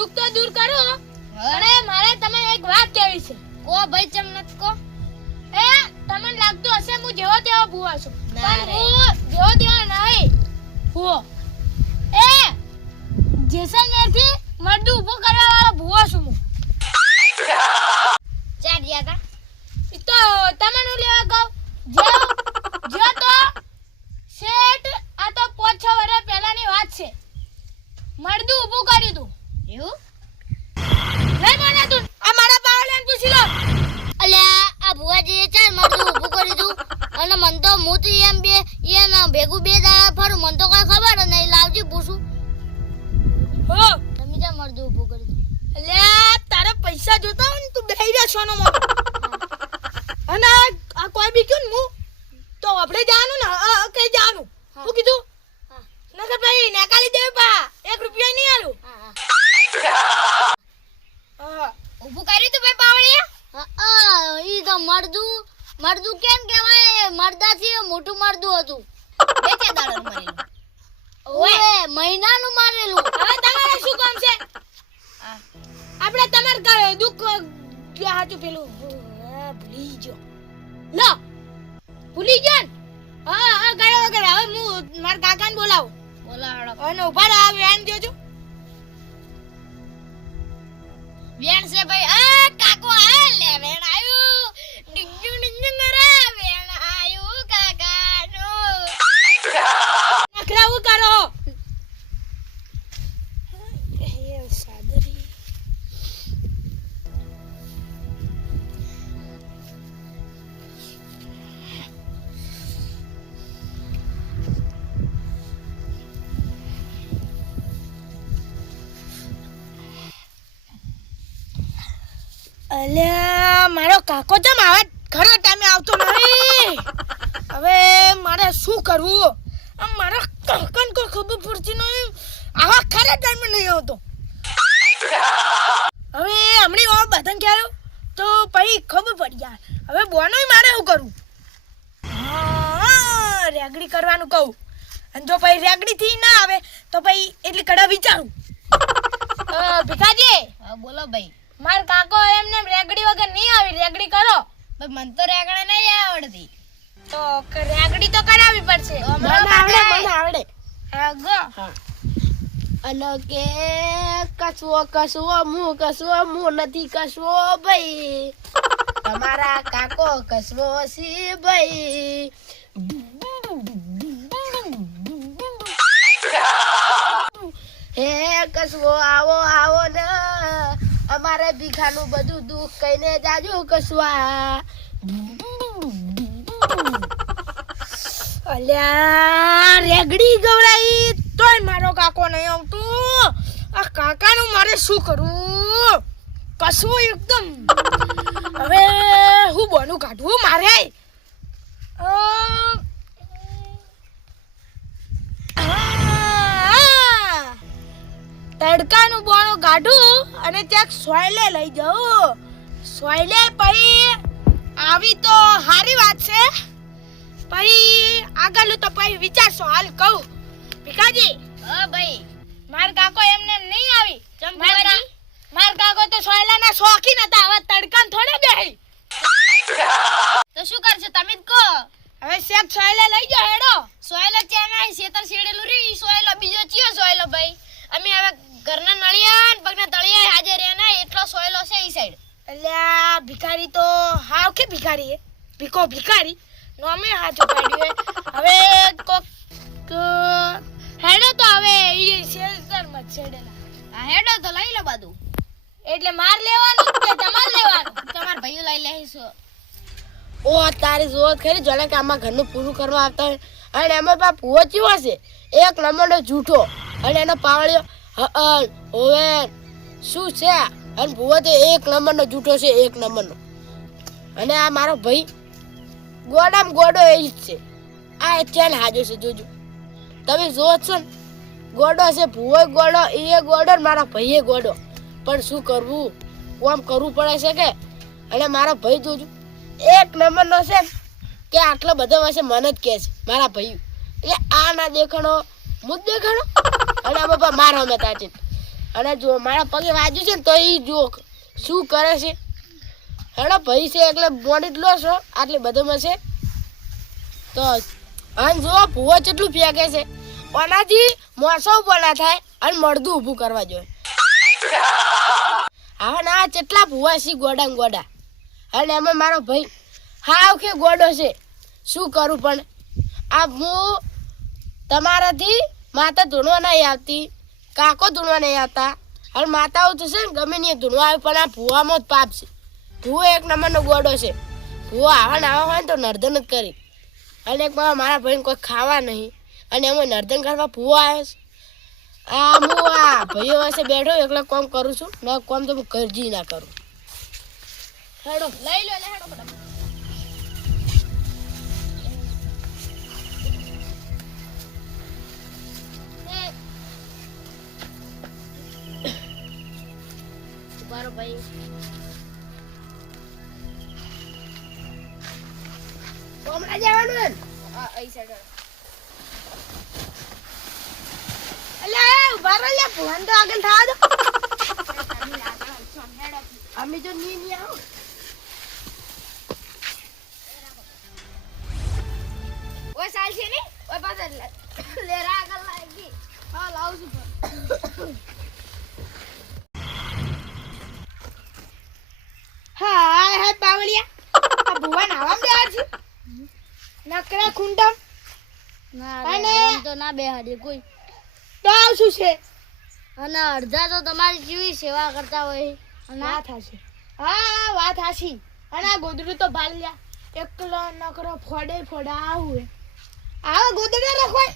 દુઃખ તો દૂર કરો અને મારે તમને એક વાત કહેવી છે. કો ભાઈ ચમ નત કો એ તમને લાગતું હશે હું જેવો તેવો ભૂવો છું, ના પણ રે. હું જેવો તેવો નહીં ભૂવો. એ જેસલમેરથી મરદું ઊભો કરવા વાળો ભૂવો છું હું. ચાર ગયા તા ઈ તો તમને હું લેવા કહું જો તો શેઠ આ તો 5-6 વર્ષ પહેલાની વાત છે. મરદું ઊભું કર્યું તું એવું નહીં મને તું આ મારા પાવલેન પૂછી લો. અલ્યા આ ભુવાજીએ ચાર મરદું ઊભું કરી દીધું અને મન તો હું તો એમ બે એના ભેગું 2 દાડા ફરું મન તો કઈ ખબર જ નહીં. લાવજી પૂછું હો તમે ચાર મરદું ઊભું કરી દીધું. અલ્યા તારે પૈસા જોતા હોય ને તું બેહી જા સોનો મોનો. અને આ કોઈ બી ક્યું ને હું તો આપણે જવાનું ને કઈ જવાનું હા. હું કીધું હા. નકર ભાઈ નાકાલી દેવ પા 1 રૂપિયા નહીં આલું. હા હા ઊભું કર્યું તું ભાઈ પાવળિયા. ઈ તો મરદું કેમ કહેવાય? મરદાથી મોટું મરદું હતું. બે કે દાડા મરેલું. ઓએ મહિનાનું મારેલું. હવે તમારે શું કામ છે? આપણે તમાર દુઃખ હાચું પેલું ભૂલી ગયો. લો ભૂલી ગયો ને? હા હા ગાડો વગર હવે હું મારા કાકાને બોલાવું. બોલાવડો. અને ઉભા રહો વેન જોજો. વેણ છે ભાઈ. આ કાકો આ લે વેણ આયું. ડિંગુ ડિંગુ મરા વેણ આયું કાકાનો. નખરાવું કરો. એ સાદરી અલ્યા મારો કાકો જમ આવે ખરા ટાઈમે આવતો નહીં. હવે મારે શું કરવું? આમ મારા કાકાને કોઈ ખબર પડતી નહીં. આવા ખરા ટાઈમે નહીં આવતો. હવે હમણાં ઓર બધાને કહેલું તો પછી ખબર પડી જાય. હવે બોનોય મારે શું કરવું? હા રેગડી કરવાનું કહું અને જો પછી રેગડી થી ના આવે તો પછી એટલી કડા વિચારું. ભીખાજી હા બોલો ભાઈ. માર કાકો એમને રેગડી વગર નહીં આવી. રેગડી કરો ભાઈ મન તો રેગડે નહીં આવડતી. તો રેગડી તો કરાવવી પડશે. મને આવડે, મને આવડે. હા ગો અને કે કસવો હું નથી કસવો ભાઈ. તમારા કાકો કસવો સી ભાઈ. હે કસવો આવો ને અમારે ભીખાનું બધું દુઃખ કહીને જાજો કસવા. અલ્યા રેગડી ગવરાઈ તોય મારો કાકો નહીં આવતું. આ કાકાનું મારે શું કરવું? કસવું એકદમ. હવે હું બોનું કાઢવું મારે. તડકાનું બોણું કાઢું અને ત્યાં સોયલે લઈ જાઉં. સોયલે પછી આવી તો સારી વાત છે. પછી આગળ તો પછી વિચારશો. હાલ કહું ભીખાજી. હા ભાઈ. માર કાકો એમને એમ નહીં આવી. ચમ માર ભુવાજી? માર કાકો તો સોયલાના શોખીન હતા. હવે તડકાન થોડે બેહી. તો શું કરશે તમે જ કહો. હવે શેક સોયલે લઈ જાઓ હેડો. સોયલો ચાના શેતર શેડેલું રે ઈ સોયલો બીજો ચિયો સોયલો ભાઈ. અમે હવે ઘરના નળિયા ને પગના તળિયા હાજર રહ્યા ના એટલો સોયલો છે ઈ સાઈડ. અલ્યા ભિખારી તો હાવ કે ભિખારી હે ભીકો ભિખારી નોમે હાચો પાડ્યો. હવે કોક હેડો તો હવે ઈ શેતર મત છેડેલા. આ હેડો તો લઈ લો બધું. એટલે માર લેવાનું કે તમાર લેવાનું? તમાર ભાઈઓ લઈ લેશો. ઓ તારી જોત ખરી જોને કે આમાં ઘરનું પૂરું કરવા આવતા હોય અને એમાં પા ભૂવો ચીવો છે એક નંબરનો જૂઠો અને એનો પાવળિયો હવે શું છે અને ભૂવો તો એક નંબરનો જૂઠો છે એક નંબરનો. અને આ મારો ભાઈ ગોડામાં ગોડો એ જ છે. આ ચેન હાજો છે જોજો તમે જોવો છો ને ગોડો છે ભૂવો ગોડો એ ગોડો ને મારા ભાઈએ ગોડો. પણ શું કરવું આમ કરવું પડે છે કે. અને મારો ભાઈ જોજો એક નંબરનો છે કે આટલો બધો હશે મને જ કહે છે મારા ભાઈ. એટલે આ ના દેખાણો હું જ દેખાણો અને આ બાપા મારો અમે તાચી અને જો મારા પગે વાગ્યું છે ને તો એ જો શું કરે છે. હેડો ભાઈ છે એટલે મોડી જ લો છો આટલી બધુંમાં છે તો અને જો ભૂવો કેટલું ફેંકે છે ઓનાથી મોસો પણ ના થાય અને મળદું ઊભું કરવા જોઈએ. હવે ના કેટલા ભૂવા છે ગોડા ને ગોડા અને એમાં મારો ભાઈ હાવ કે ગોડો છે. શું કરું પણ આ હું તમારાથી માતા ધૂણવા નહીં આવતી, કાકો ધૂણવા નહીં આવતા અને માતાઓ તો છે ને ગમે નહીં ધૂણવા આવે પણ આ ભૂવામાં જ પાપ છે. ભૂવો એક નંબરનો ગોડો છે. ભૂવો આવા ને આવા હોય ને તો નર્ધન જ કરી અને એક મારા ભાઈને કોઈ ખાવા નહીં અને એમાં નર્ધન કરવા ભૂવો આવ્યો છે. આ હું આ ભાઈઓ પાસે બેઠો એકલા કામ કરું છું ને કામ તો હું કરજી ના કરું. હેડો લઈ લો લે હેડો ફટાફટ. મારો ભાઈ હમણાં જવાનું ને અહીં સાઈડ અલ્યા ઉભા રહો લે ભુવન તો આગળ થવા દો. અમે જો ની આવો ઓય સાલ છે ને ઓય પાછળ લેરા આગળ લાગી. હા લાવું છું. હા હે પાવળિયા આ ભુવન આવા બેહાર છે નકરા ખૂંટમ ના અને- આમ તો ના બેહાડે કોઈ. તો આવશું છે અને અડધા તો તમારી જેવી સેવા કરતા હોય. અને વાત હાશી. હા વાત હાશી. અને આ ગોદડું તો ભાલ્યા એકલો નકરો ફોડે ફોડા આવું આવા ગોદડા રખવાય.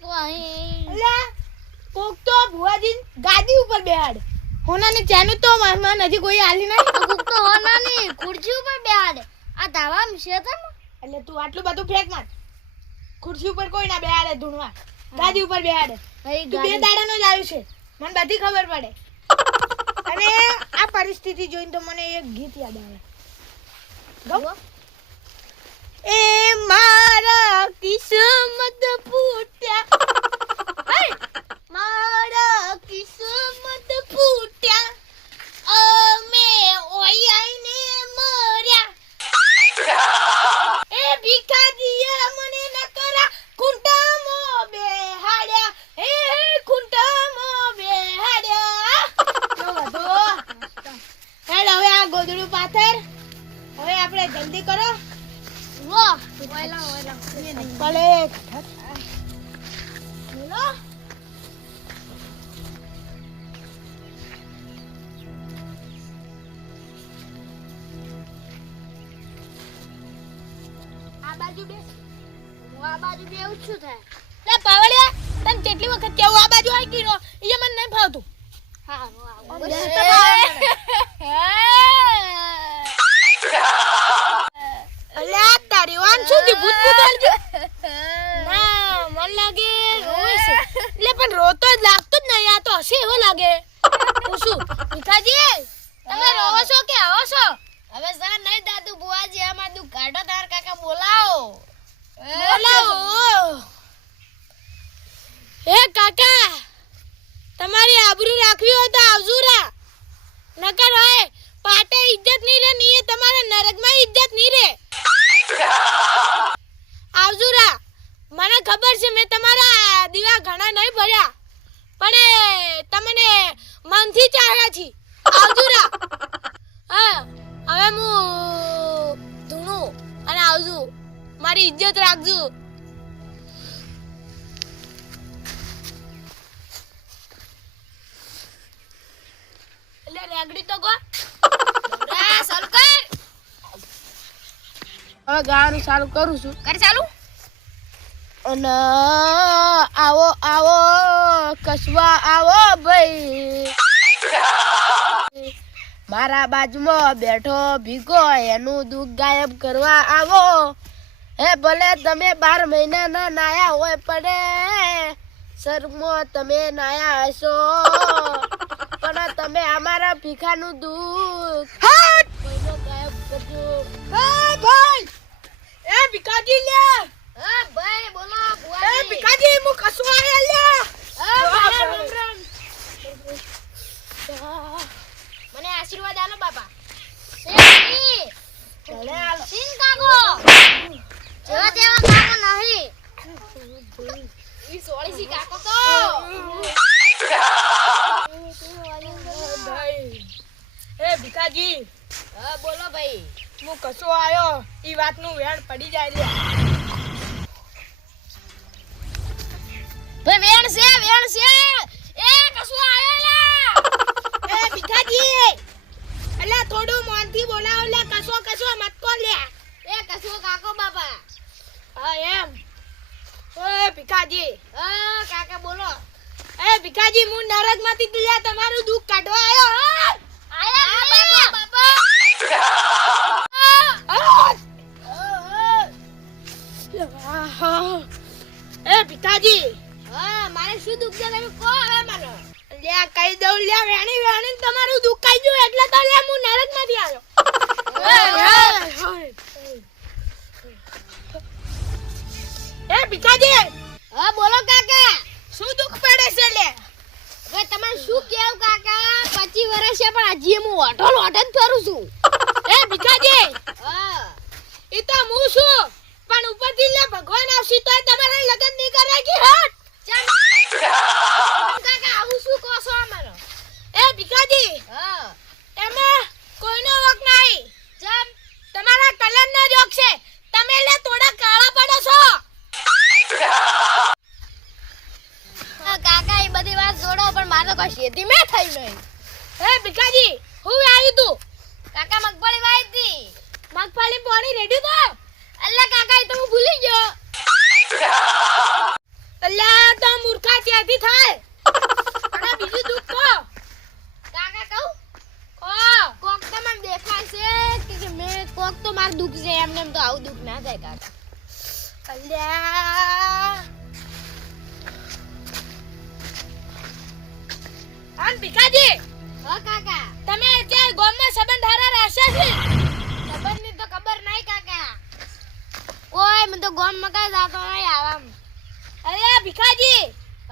તો અહીં અલ્યા કોક તો ભુવાજી ગાદી ઉપર બેહાડે હોનાની ચાનું તો મહેમાન હજી કોઈ આલી નહીં. કુક તો હોનાની ખુરશી ઉપર બેહાડે. આ ધાવામ છે તમ એટલે તું આટલું બધું ફેંક માર. ખુરશી ઉપર કોઈ ના બેહાડે ધૂણવા ગાદી ઉપર બેહાડે. અહીં તું બે દાડાનો જ આવ્યું છે મને બધી ખબર પડે. અને આ પરિસ્થિતિ જોઈને તો મને એક ગીત યાદ આવે. ગાઉં? એ મારા કિસ્મત ફૂટ્યા હે! મારા કિસ્મત ફૂટ્યા અમે ઓય આઈને મર્યા એ ભિખારીયા મને નકરા ખૂંટામાં બેહાડ્યા એ ખૂંટામાં બેહાડ્યા. તો વધો હેડ હવે આ ગોદડું પાથર. હવે આપણે જલ્દી કરો. વાહ ઓયલા ઓયલા ભલે બોલો આ બાજુ બેસ. હું આ બાજુ બેવું છું થાય. લે પાવડિયા તને કેટલી વખત કેવું આ બાજુ આવી ગયો એ મને નહીં ફાવતું. હા અલ્યા તારી વાન શું થી ભૂત ભૂત આવી ગયું? ના મન લાગે રોવે છે. લે પણ રોતો જ લાગતો જ નહીં. આ તો હશે એવો લાગે. હું શું ભીખાજી તમે રોવો છો કે આવો છો? હવે સર નહીં દાદુ બુઆજી આમાં તું કાઢો તાર કાકા બોલાવો. બોલાવો. હે કાકા તમારી આબરૂ રાખવી હોય તો આવજો રા. નકર હોય પાટે ઇજ્જત નહીં રે ની તમારે નરકમાં ઇજ્જત નહીં રે. આવજો રા. મને ખબર છે મેં તમારા દીવા ઘણા નહીં ભર્યા પણ એ તમને મનથી ચાહ્યા છી. આવજો રા. હા હવે હું ધૂણું અને આવજો. મારી ઇજ્જત રાખજો. એટલે રેગડી તો ગો રા ચાલુ કર. હવે ગાવાનું ચાલુ કરું છું કર ચાલુ. અને આવો આવો કસવા આવો ભાઈ મારા બાજુમાં બેઠો ભીગો એનું દુઃખ ગાયબ કરવા આવો. હે ભલે તમે 12 મહિનાના નાયા હોય પડે શરમો તમે નાયા હશો પણ તમે અમારા ભીખાનું દુઃખ કોઈનો ગાયબ કરજો. હા ભાઈ એ ભીખાજી લે. હા ભાઈ બોલો એ બુઆજી. ભીખાજી હું કસવા આયા લે. હા રામ ભાઈ રામ રામ. કસો આયો ઈ વાતનું વેણ પડી જાય લે. ભાઈ વેણ છે એ કશું આયો લા એ ભીખાજી અલ્યા થોડું મોનથી બોલાવો લે કસો મત કો લે. એ કશું કાકો બાપા હા એમ. ઓય ભીખાજી કાકા બોલો એ ભીખાજી હું નરકમાંથી તુલ્યા તમારું દુઃખ કાઢવા આવ્યો. આયા બાપા એ ભીખાજી હા મારે શું દુઃખ છે તમે કહો હવે મને લે કહી દઉં લે વેણી તમારું દુઃખ કાઈ ગયું એટલે તો લે હું નરકમાંથી આવ્યો. એ ભીખાજી હા બોલો કાકા શું દુઃખ પડે છે લે? હવે તમારે શું કેવું કાકા 25 વર્ષ છે પણ હજી હું હોટલ જ ફરું છું એ ભીખાજી હા ઈ તો હું છું પણ ઉપરથી લે ભગવાન આવશે તોય તમારે લગન નહીં કરે કે હટ. કાકા આવું શું કહો છો અમારો એ ભીખાજી હા એમાં કોઈનો વક નહીં. ચમ તમારા કલરનો જોક છે. તમે લે થોડા કાળા પડો છો. કાકા એ બધી વાત જોડો પણ મારે તો કોઈ શેતી મેં થઈ નહીં એ ભીખાજી હું આવ્યું તું કાકા મગફળી વાવી હતી મગફળી પાણી રેડ્યું તો અલ્લા કાકા એ તો હું ભૂલી ગયો અલ્યા તો મૂર્ખા ત્યાંથી થાય. અને બીજું દુઃખ કો કાકા કહું કો કોક તો મને દેખાય છે કે મેં કોક તો મારું દુઃખ છે એમને એમ તો આવું દુઃખ ના થાય કાકા અલ્યા આન ભીખાજી હા કાકા તમે ત્યાં ગામમાં સંબંધ હારા રહેશે છે? ખબરની તો ખબર નહીં કાકા કોઈ મને તો ગોમ માં કઈ જાતો નહીં આરામ અરે ભીખાજી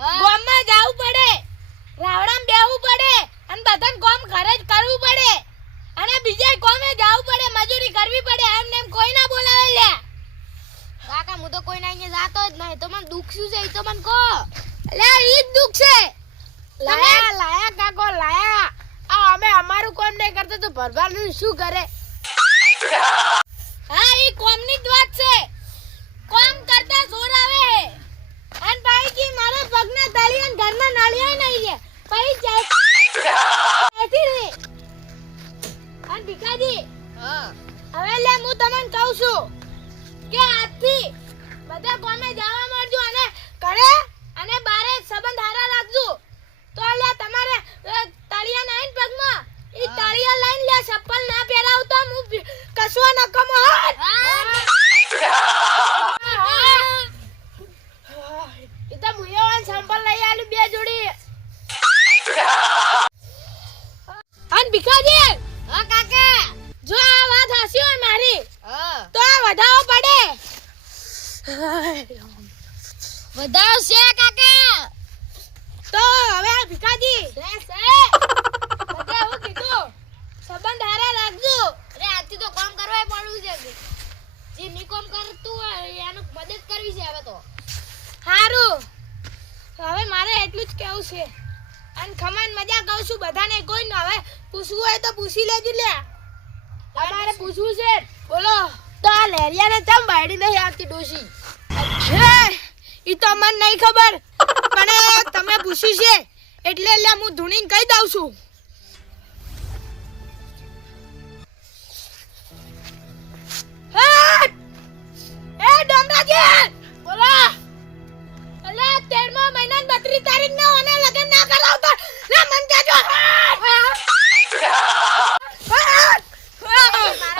હા ગામમાં જાવું પડે, રાવડામાં બેહવું પડે અને બધાને કામ ઘરે જ કરવું પડે અને બીજે કોમે જાવું પડે, મજૂરી કરવી પડે. એમને એમ કોઈ ના બોલાવે લે. કાકા હું તો કોઈ ના અહીંયા જાતો જ નહીં તો મને દુઃખ શું છે એ તો મને કહો લે ઈ જ દુઃખ છે. લાયા કાકો લાયા. આ અમે અમારું કોમ નહીં કરતા તો ભરવાનું શું કરે? હા ઈ કોમની જ વાત છે. કોમ કરતા જોર આવે અને ભાઈ કી મારા પગના તળી અને ઘરના નાળિયા નહીં લે ભાઈ જાય અને ભીખાજી હા હવે લે હું તમને કહું છું કે આજથી બધા કોમે જવા માંડજો અને ઘરે અને બારે સંબંધ હારા રાખજો તો લે તમારે તળિયા નાઈન પગમાં ઈ તળિયા લઈને લે ચપ્પલ ના પહેરાવતો હું કસવા ન કમો હટ. એ તો મુયાવાન સંપલ લઈ આલું 2 જોડી. અને ભીખાજી હા કાકા જો આ વાત હાસી હોય મારી હા તો આ વધાવો પડે. વધાવ છે કાકા તો હવે ભીખાજી બધે હું કીધું સંબંધ હારા રાખજો. અરે આજથી તો કામ કરવા પડવું છે જે ની કામ કરતું હોય એનું મદદ કરવી છે હવે તો હારું હવે મારે એટલું જ કેવું છે અને ખમાન મજા કહું છું બધાને. કોઈ ન હવે પૂછવું હોય તો પૂછી લેજો લે. અમારે પૂછવું છે બોલો. તો આ લેરિયાને ચમ બાયડી નહીં આવતી ડોશી? અચ્છા ઈ તો મને નહીં ખબર પણ તમે પૂછ્યું છે એટલે લે હું ધૂણીને કહી દઉં છું. હટ! એ ડોમરાજી બોલો. અલે 13મા મહિનાની 32 તારીખ ના ઓને લગન ના કરાવતો લે મન કેજો.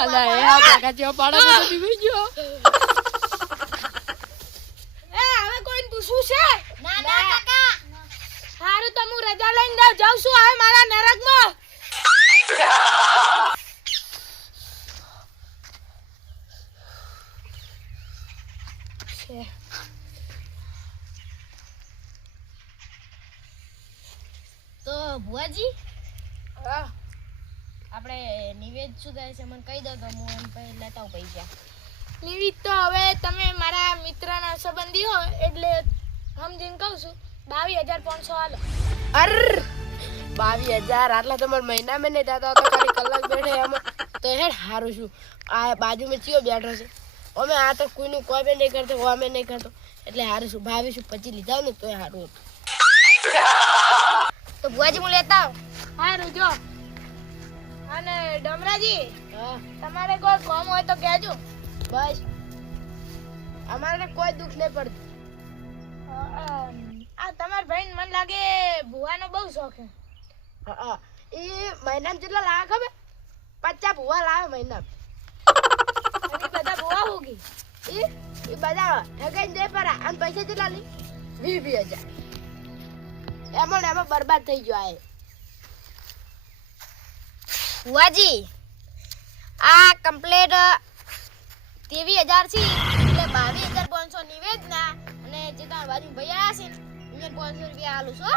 અલા એ આ કાકા જેવો પાડો તો દીવી ગયો. એ હવે કોઈને પૂછવું છે? ના ના કાકા હારું તો હું રજા લઈને જાઉં છું હવે મારા નરકમાં. તો ભુવાજી હા આપણે નિવેદ શું થાય છે મને કહી દો તો હું એમ પછી લેતા આવું પૈસા નિવિત તો હવે તમે મારા મિત્રના સંબંધી હો એટલે સમજીને કહું છું 22,500 હાલો. અર 22,000 આટલા તમાર મહિના મેં નહીં થતા તો ખાલી કલાક બેઠે એમ તો તો હેડ હારું છું આ બાજુમાં ચિયો બેઠો છે અમે આ તો કોઈનું કોઈ બી નહીં કરતો અમે નહીં કરતો એટલે હારું છું ભાવી છું પછી લીધા ને તોય હારું હતું તો ભુવાજી હું લેતા આવું. હારું જો અને ડમરાજી હા તમારે કોઈ કામ હોય તો કહેજો. બસ અમારે કોઈ દુઃખ નહીં પડતું આ તમારા ભાઈ મને લાગે ભુવાનો બહુ શોખ છે. હા એ મહિનામાં જેટલા લાવે ખબર 50 ભૂવા લાવે મહિનામાં અને બધા ભુવા હોગી એ બધા ઠગાઈ દે પર અને પૈસા કેટલા લી 20,000 એમાં ને એમાં બરબાદ થઈ ગયો આ ભુવાજી આ કમ્પ્લેટ 23,000 છે એટલે 22,500 નિવેદના અને જે તમારા બાજુ ભાઈ આવ્યા છે ને એને 500 રૂપિયા આલું છો.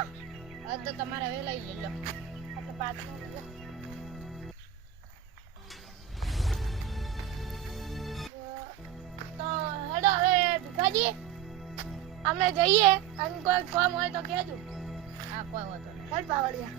હવે તો તમારે હવે લઈ લો. એટલે પાછું તો હેડો હવે ભીખાજી અમે જઈએ અને કોઈ કામ હોય તો કહેજો. આ કોઈ વાંધો નહીં. હેડ પાવડિયા